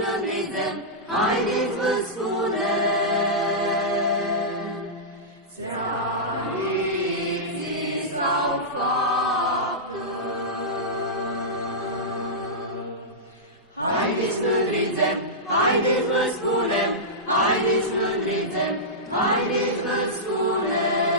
slăbrizem, haideți vă spunem. Ți-a sau faptul. Haideți slăbrizem, haideți vă spunem, haideți slăbrizem, haideți vă spunem.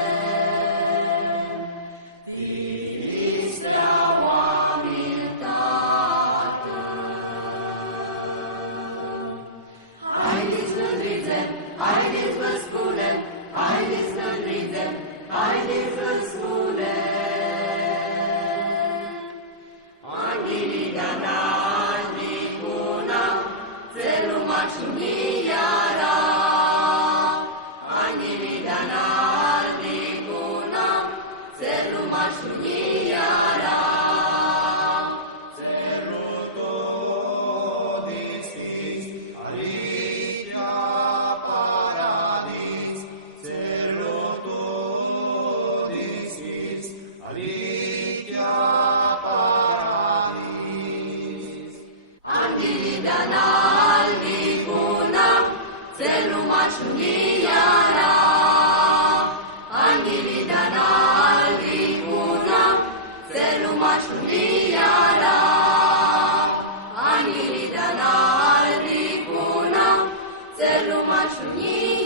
Haideți vă spunem, haideți să învingem, haideți vă spunem. Anghilidana, Nicuna, țelul mașuniara. Anghilidana, Nicuna, țelul mașuniara. Anghilidana, Nicuna, țelul mașuniara. Anghilidana, Nicuna, țelul mașuniara. Anghilidana, Nicuna, țelul mașuniara.